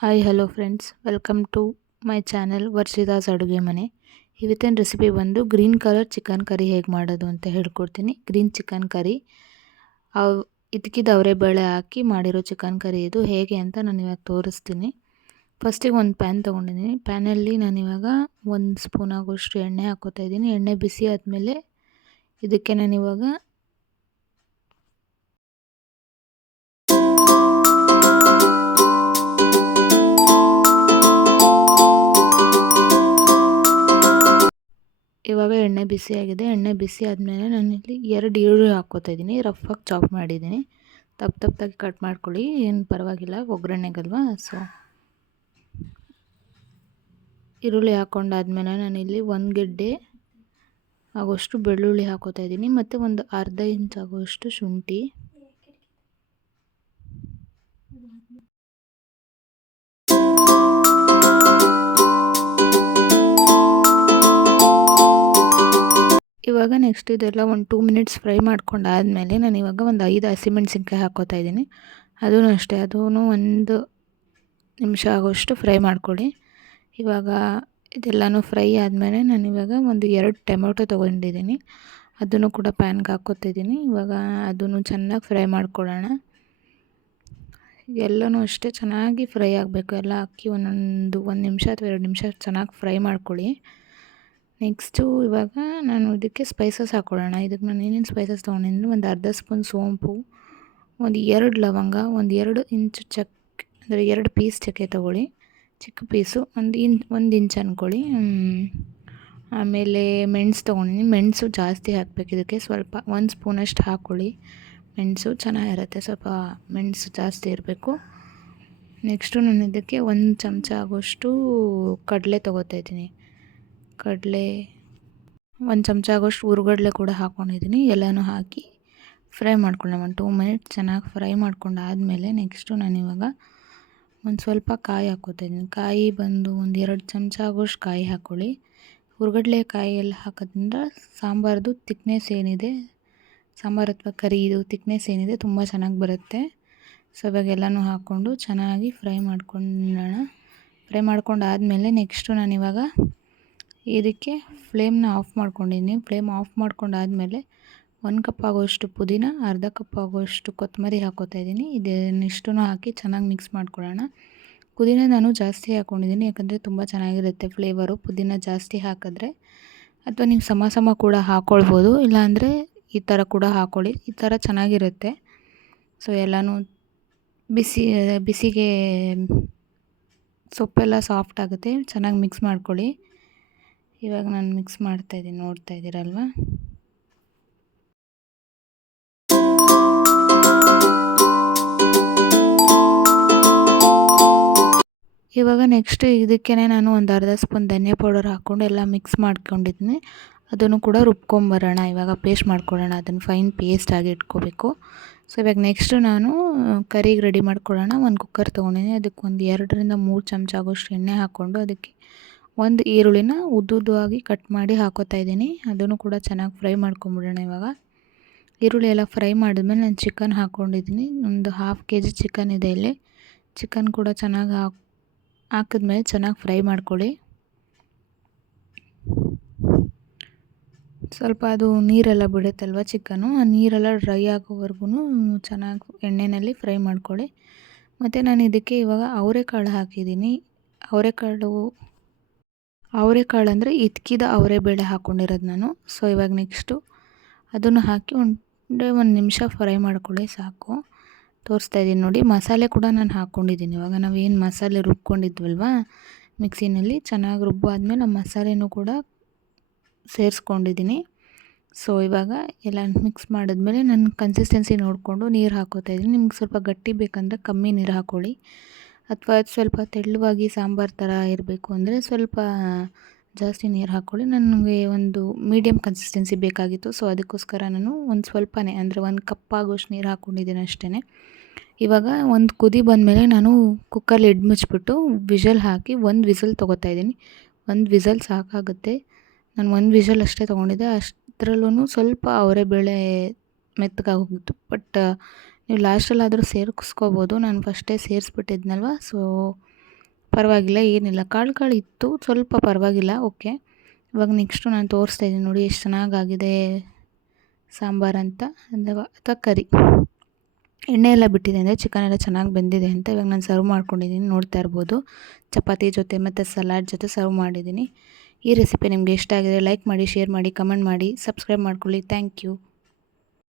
Hi hello friends, welcome to my channel Varshitha's ಅಡುಗೆ ಮನೆ. ಇವತ್ತಿನ ರೆಸಿಪಿ ಬಂದು ಗ್ರೀನ್ ಕಲರ್ ಚಿಕನ್ ಕರಿ ಹೇಗೆ ಮಾಡೋದು ಅಂತ ಹೇಳ್ಕೊಡ್ತೀನಿ. ಗ್ರೀನ್ ಚಿಕನ್ ಕರಿ ಇದಕ್ಕಿದ್ದು ಬೇಳೆ ಹಾಕಿ ಮಾಡಿರೋ ಚಿಕನ್ ಕರಿ ಇದು ಹೇಗೆ ಅಂತ ನಾನು ಇವಾಗ ತೋರಿಸ್ತೀನಿ. ಫಸ್ಟಿಗೆ ಒಂದು ಪ್ಯಾನ್ ತೊಗೊಂಡಿದ್ದೀನಿ. ಪ್ಯಾನಲ್ಲಿ ನಾನಿವಾಗ 1 ಸ್ಪೂನ್ ಆಗೋಷ್ಟು ಎಣ್ಣೆ ಹಾಕೋತಾ ಇದ್ದೀನಿ. ಎಣ್ಣೆ ಬಿಸಿ ಆದಮೇಲೆ ಇದಕ್ಕೆ ನಾನಿವಾಗ ಎಣ್ಣೆ ಬಿಸಿಯಾಗಿದೆ. ಎಣ್ಣೆ ಬಿಸಿ ಆದಮೇಲೆ ನಾನಿಲ್ಲಿ 2 ಈರುಳ್ಳಿ ಹಾಕ್ಕೋತಾ ಇದ್ದೀನಿ. ರಫಾಗಿ ಚಾಪ್ ಮಾಡಿದ್ದೀನಿ. ತಪ್ಪದಾಗಿ ಕಟ್ ಮಾಡ್ಕೊಳ್ಳಿ, ಏನು ಪರವಾಗಿಲ್ಲ, ಒಗ್ಗರಣೆಗಲ್ವಾ. ಸೊ ಈರುಳ್ಳಿ ಹಾಕ್ಕೊಂಡಾದ್ಮೇಲೆ ನಾನಿಲ್ಲಿ 1 ಗೆಡ್ಡೆ ಆಗೋಷ್ಟು ಬೆಳ್ಳುಳ್ಳಿ ಹಾಕೋತಾ ಇದ್ದೀನಿ ಮತ್ತು ಒಂದು ಅರ್ಧ ಇಂಚ್ ಆಗೋಷ್ಟು ಶುಂಠಿ, ಇವಾಗ ನೆಕ್ಸ್ಟ್ ಇದೆಲ್ಲ ಒಂದು 2 ಮಿನಿಟ್ಸ್ ಫ್ರೈ ಮಾಡ್ಕೊಂಡಾದಮೇಲೆ ನಾನು ಇವಾಗ ಒಂದು 5 ಹಸಿಮೆಣಸಿನ್ಕಾಯಿ ಹಾಕೋತಾ ಇದ್ದೀನಿ. ಅದೂ ಅಷ್ಟೇ, ಅದೂ 1 ನಿಮಿಷ ಆಗೋಷ್ಟು ಫ್ರೈ ಮಾಡ್ಕೊಳ್ಳಿ. ಇವಾಗ ಇದೆಲ್ಲನೂ ಫ್ರೈ ಆದಮೇಲೆ ನಾನಿವಾಗ ಒಂದು 2 ಟೊಮೆಟೊ ತೊಗೊಂಡಿದ್ದೀನಿ. ಅದನ್ನು ಕೂಡ ಪ್ಯಾನ್ಗೆ ಹಾಕ್ಕೋತಿದ್ದೀನಿ. ಇವಾಗ ಅದನ್ನು ಚೆನ್ನಾಗಿ ಫ್ರೈ ಮಾಡ್ಕೊಳ್ಳೋಣ. ಎಲ್ಲನೂ ಅಷ್ಟೇ ಚೆನ್ನಾಗಿ ಫ್ರೈ ಆಗಬೇಕು. ಎಲ್ಲ ಹಾಕಿ 1 ನಿಮಿಷ ಅಥವಾ 2 ನಿಮಿಷ ಚೆನ್ನಾಗಿ ಫ್ರೈ ಮಾಡ್ಕೊಳ್ಳಿ. ನೆಕ್ಸ್ಟು ಇವಾಗ ನಾನು ಇದಕ್ಕೆ ಸ್ಪೈಸಸ್ ಹಾಕ್ಕೊಳ್ಳೋಣ. ಇದಕ್ಕೆ ನಾನು ಏನೇನು ಸ್ಪೈಸಸ್ ತೊಗೊಂಡಿದ್ದೀನಿ, ಒಂದು ಅರ್ಧ ಸ್ಪೂನ್ ಸೋಂಪು, ಒಂದು 2 ಲವಂಗ, ಒಂದು 2 ಇಂಚು ಚಕ್ಕೆ ಅಂದರೆ 2 ಪೀಸ್ ಚಕ್ಕೆ ತೊಗೊಳ್ಳಿ, ಚಿಕ್ಕ ಪೀಸು, ಒಂದು ಇಂಚ್ ಅಂದ್ಕೊಳ್ಳಿ. ಆಮೇಲೆ ಮೆಣಸು ತೊಗೊಂಡಿದ್ದೀನಿ. ಮೆಣಸು ಜಾಸ್ತಿ ಹಾಕಬೇಕು ಇದಕ್ಕೆ, ಸ್ವಲ್ಪ 1 ಸ್ಪೂನಷ್ಟು ಹಾಕ್ಕೊಳ್ಳಿ. ಮೆಣಸು ಚೆನ್ನಾಗಿರುತ್ತೆ, ಸ್ವಲ್ಪ ಮೆಣಸು ಜಾಸ್ತಿ ಇರಬೇಕು. ನೆಕ್ಸ್ಟು ನಾನು ಇದಕ್ಕೆ 1 ಚಮಚ ಆಗೋಷ್ಟು ಕಡಲೆ ತೊಗೋತಾ ಇದ್ದೀನಿ. ಕಡಲೆ 1 ಚಮಚ ಆಗೋಷ್ಟು ಹುರ್ಗಡ್ಲೆ ಕೂಡ ಹಾಕ್ಕೊಂಡಿದ್ದೀನಿ. ಎಲ್ಲನೂ ಹಾಕಿ ಫ್ರೈ ಮಾಡ್ಕೊಳ್ಳೋಣ. 1 2 ಮಿನಿಟ್ಸ್ ಚೆನ್ನಾಗಿ ಫ್ರೈ ಮಾಡ್ಕೊಂಡಾದಮೇಲೆ ನೆಕ್ಸ್ಟು ನಾನಿವಾಗ ಒಂದು ಸ್ವಲ್ಪ ಕಾಯಿ ಹಾಕ್ಕೋತಾ ಇದ್ದೀನಿ. ಕಾಯಿ ಬಂದು ಒಂದು 2 ಚಮಚ ಆಗೋಷ್ಟು ಕಾಯಿ ಹಾಕ್ಕೊಳ್ಳಿ. ಹುರ್ಗಡ್ಲೆ ಕಾಯಿ ಎಲ್ಲ ಹಾಕೋದ್ರಿಂದ ಸಾಂಬಾರ್ದು ತಿಕ್ನೆಸ್ ಏನಿದೆ, ಸಾಂಬಾರು ಅಥವಾ ಕರಿ ಇದು ತಿಕ್ನೆಸ್ ಏನಿದೆ ತುಂಬ ಚೆನ್ನಾಗಿ ಬರುತ್ತೆ. ಸೊ ಇವಾಗ ಎಲ್ಲನೂ ಹಾಕ್ಕೊಂಡು ಚೆನ್ನಾಗಿ ಫ್ರೈ ಮಾಡ್ಕೊಳ್ಳೋಣ. ಫ್ರೈ ಮಾಡ್ಕೊಂಡಾದಮೇಲೆ ನೆಕ್ಸ್ಟು ನಾನಿವಾಗ ಇದಕ್ಕೆ ಫ್ಲೇಮ್ನ ಆಫ್ ಮಾಡ್ಕೊಂಡಿದ್ದೀನಿ. ಫ್ಲೇಮ್ ಆಫ್ ಮಾಡ್ಕೊಂಡಾದಮೇಲೆ 1 ಕಪ್ ಆಗೋಷ್ಟು ಪುದೀನ, ಅರ್ಧ ಕಪ್ ಆಗೋಷ್ಟು ಕೊತ್ತಂಬರಿ ಹಾಕ್ಕೋತಾ ಇದ್ದೀನಿ. ಇದನ್ನಿಷ್ಟೂ ಹಾಕಿ ಚೆನ್ನಾಗಿ ಮಿಕ್ಸ್ ಮಾಡ್ಕೊಳ್ಳೋಣ. ಪುದೀನ ನಾನು ಜಾಸ್ತಿ ಹಾಕ್ಕೊಂಡಿದ್ದೀನಿ, ಯಾಕಂದರೆ ತುಂಬ ಚೆನ್ನಾಗಿರುತ್ತೆ ಫ್ಲೇವರು ಪುದೀನ ಜಾಸ್ತಿ ಹಾಕಿದ್ರೆ. ಅಥವಾ ನೀವು ಸಮ ಕೂಡ ಹಾಕ್ಕೊಳ್ಬೋದು, ಇಲ್ಲಾಂದರೆ ಈ ಥರ ಕೂಡ ಹಾಕ್ಕೊಳ್ಳಿ, ಈ ಥರ ಚೆನ್ನಾಗಿರುತ್ತೆ. ಸೊ ಎಲ್ಲನೂ ಬಿಸಿಗೆ ಸೊಪ್ಪೆಲ್ಲ ಸಾಫ್ಟ್ ಆಗುತ್ತೆ, ಚೆನ್ನಾಗಿ ಮಿಕ್ಸ್ ಮಾಡ್ಕೊಳ್ಳಿ. ಇವಾಗ ನಾನು ಮಿಕ್ಸ್ ಮಾಡ್ತಾಯಿದ್ದೀನಿ, ನೋಡ್ತಾ ಇದ್ದೀರಲ್ವ. ಇವಾಗ ನೆಕ್ಸ್ಟ್ ಇದಕ್ಕೆ ನಾನು ಒಂದು ಅರ್ಧ ಸ್ಪೂನ್ ಧನಿಯಾ ಪೌಡರ್ ಹಾಕ್ಕೊಂಡು ಎಲ್ಲ ಮಿಕ್ಸ್ ಮಾಡ್ಕೊಂಡಿದ್ದೀನಿ. ಅದನ್ನು ಕೂಡ ರುಬ್ಕೊಂಬರೋಣ. ಇವಾಗ ಪೇಸ್ಟ್ ಮಾಡ್ಕೊಳ್ಳೋಣ, ಅದನ್ನು ಫೈನ್ ಪೇಸ್ಟ್ ಆಗಿ ಇಟ್ಕೋಬೇಕು. ಸೊ ಇವಾಗ ನೆಕ್ಸ್ಟು ನಾನು ಕರಿಗೆ ರೆಡಿ ಮಾಡ್ಕೊಳ್ಳೋಣ. ಒಂದು ಕುಕ್ಕರ್ ತೊಗೊಂಡಿದ್ದೀನಿ. ಅದಕ್ಕೆ ಒಂದು 2 ರಿಂದ 3 ಚಮಚ ಆಗೋಷ್ಟು ಎಣ್ಣೆ ಹಾಕ್ಕೊಂಡು ಅದಕ್ಕೆ 1 ಈರುಳ್ಳಿನ ಉದ್ದುದ್ದಾಗಿ ಕಟ್ ಮಾಡಿ ಹಾಕೋತಾ ಇದ್ದೀನಿ. ಅದನ್ನು ಕೂಡ ಚೆನ್ನಾಗಿ ಫ್ರೈ ಮಾಡ್ಕೊಂಬಿಡೋಣ. ಇವಾಗ ಈರುಳ್ಳಿ ಎಲ್ಲ ಫ್ರೈ ಮಾಡಿದ್ಮೇಲೆ ನಾನು ಚಿಕನ್ ಹಾಕ್ಕೊಂಡಿದ್ದೀನಿ. ಒಂದು 1/2 kg ಚಿಕನ್ ಇದೆ ಇಲ್ಲಿ. ಚಿಕನ್ ಕೂಡ ಚೆನ್ನಾಗಿ ಹಾಕಿದ್ಮೇಲೆ ಚೆನ್ನಾಗಿ ಫ್ರೈ ಮಾಡ್ಕೊಳ್ಳಿ. ಸ್ವಲ್ಪ ಅದು ನೀರೆಲ್ಲ ಬಿಡುತ್ತಲ್ವ ಚಿಕನು, ಆ ನೀರೆಲ್ಲ ಡ್ರೈ ಆಗೋವರೆಗೂ ಚೆನ್ನಾಗಿ ಎಣ್ಣೆಯಲ್ಲಿ ಫ್ರೈ ಮಾಡ್ಕೊಳ್ಳಿ. ಮತ್ತು ನಾನು ಇದಕ್ಕೆ ಇವಾಗ ಅವರೆಕಾಳು ಹಾಕಿದ್ದೀನಿ. ಅವರೆಕಾಳು ಅಂದರೆ ಇದ್ಕಿದ ಅವರೆಬೇಳೆ ಹಾಕ್ಕೊಂಡಿರೋದು ನಾನು. ಸೊ ಇವಾಗ ನೆಕ್ಸ್ಟು ಅದನ್ನು ಹಾಕಿ 1 ನಿಮಿಷ ಫ್ರೈ ಮಾಡ್ಕೊಳ್ಳಿ, ಸಾಕು. ತೋರಿಸ್ತಾ ಇದ್ದೀನಿ ನೋಡಿ. ಮಸಾಲೆ ಕೂಡ ನಾನು ಹಾಕ್ಕೊಂಡಿದ್ದೀನಿ. ಇವಾಗ ನಾವೇನು ಮಸಾಲೆ ರುಬ್ಕೊಂಡಿದ್ವಲ್ವ ಮಿಕ್ಸಿನಲ್ಲಿ, ಚೆನ್ನಾಗಿ ರುಬ್ಬಾದ್ಮೇಲೆ ಆ ಮಸಾಲೆನೂ ಕೂಡ ಸೇರಿಸ್ಕೊಂಡಿದ್ದೀನಿ. ಸೊ ಇವಾಗ ಎಲ್ಲ ಮಿಕ್ಸ್ ಮಾಡಿದ್ಮೇಲೆ ನಾನು ಕನ್ಸಿಸ್ಟೆನ್ಸಿ ನೋಡಿಕೊಂಡು ನೀರು ಹಾಕ್ಕೋತಾ ಇದ್ದೀನಿ. ನಿಮ್ಗೆ ಸ್ವಲ್ಪ ಗಟ್ಟಿ ಬೇಕಂದರೆ ಕಮ್ಮಿ ನೀರು ಹಾಕ್ಕೊಳ್ಳಿ, ಅಥವಾ ಸ್ವಲ್ಪ ತೆಳ್ಳವಾಗಿ ಸಾಂಬಾರು ಥರ ಇರಬೇಕು ಅಂದರೆ ಸ್ವಲ್ಪ ಜಾಸ್ತಿ ನೀರು ಹಾಕ್ಕೊಳ್ಳಿ. ನನಗೆ ಒಂದು ಮೀಡಿಯಮ್ ಕನ್ಸಿಸ್ಟೆನ್ಸಿ ಬೇಕಾಗಿತ್ತು. ಸೊ ಅದಕ್ಕೋಸ್ಕರ ನಾನು ಒಂದು ಸ್ವಲ್ಪನೇ ಅಂದರೆ 1 ಕಪ್ ಆಗೋಷ್ಟು ನೀರು ಹಾಕ್ಕೊಂಡಿದ್ದೀನಿ ಅಷ್ಟೇ. ಇವಾಗ ಒಂದು ಕುದಿ ಬಂದಮೇಲೆ ನಾನು ಕುಕ್ಕರ್ ಲಿಡ್ ಮುಚ್ಚಿಬಿಟ್ಟು ವಿಷಲ್ ಹಾಕಿ 1 ವಿಸಲ್ ತೊಗೋತಾ ಇದ್ದೀನಿ. 1 ವಿಸಲ್ ಸಾಕಾಗುತ್ತೆ. ನಾನು 1 ವಿಷಲ್ ಅಷ್ಟೇ ತೊಗೊಂಡಿದ್ದೆ. ಅಷ್ಟರಲ್ಲೂ ಸ್ವಲ್ಪ ಅವರೆಬೇಳೆ ಮೆತ್ತಗಾಗೋಗಿತ್ತು. ಬಟ್ ನೀವು ಲಾಸ್ಟಲ್ಲಾದರೂ ಸೇರಿಸ್ಕೋಬೋದು. ನಾನು ಫಸ್ಟೇ ಸೇರಿಸ್ಬಿಟ್ಟಿದ್ನಲ್ವ, ಸೊ ಪರವಾಗಿಲ್ಲ, ಏನಿಲ್ಲ. ಕಾಳು ಇತ್ತು, ಸ್ವಲ್ಪ ಪರವಾಗಿಲ್ಲ, ಓಕೆ. ಇವಾಗ ನೆಕ್ಸ್ಟು ನಾನು ತೋರಿಸ್ತಾ ಇದ್ದೀನಿ ನೋಡಿ ಎಷ್ಟು ಚೆನ್ನಾಗಾಗಿದೆ ಸಾಂಬಾರಂತ ಅಥವಾ ಕರಿ. ಎಣ್ಣೆ ಎಲ್ಲ ಬಿಟ್ಟಿದೆ ಅಂದರೆ ಚಿಕನ್ ಎಲ್ಲ ಚೆನ್ನಾಗಿ ಬೆಂದಿದೆ ಅಂತ. ಇವಾಗ ನಾನು ಸರ್ವ್ ಮಾಡ್ಕೊಂಡಿದ್ದೀನಿ, ನೋಡ್ತಾ ಇರ್ಬೋದು. ಚಪಾತಿ ಜೊತೆ ಮತ್ತು ಸಲಾಡ್ ಜೊತೆ ಸರ್ವ್ ಮಾಡಿದ್ದೀನಿ. ಈ ರೆಸಿಪಿ ನಿಮಗೆ ಇಷ್ಟ ಆಗಿದರೆ ಲೈಕ್ ಮಾಡಿ, ಶೇರ್ ಮಾಡಿ, ಕಮೆಂಟ್ ಮಾಡಿ, ಸಬ್ಸ್ಕ್ರೈಬ್ ಮಾಡ್ಕೊಳ್ಳಿ. Thank you.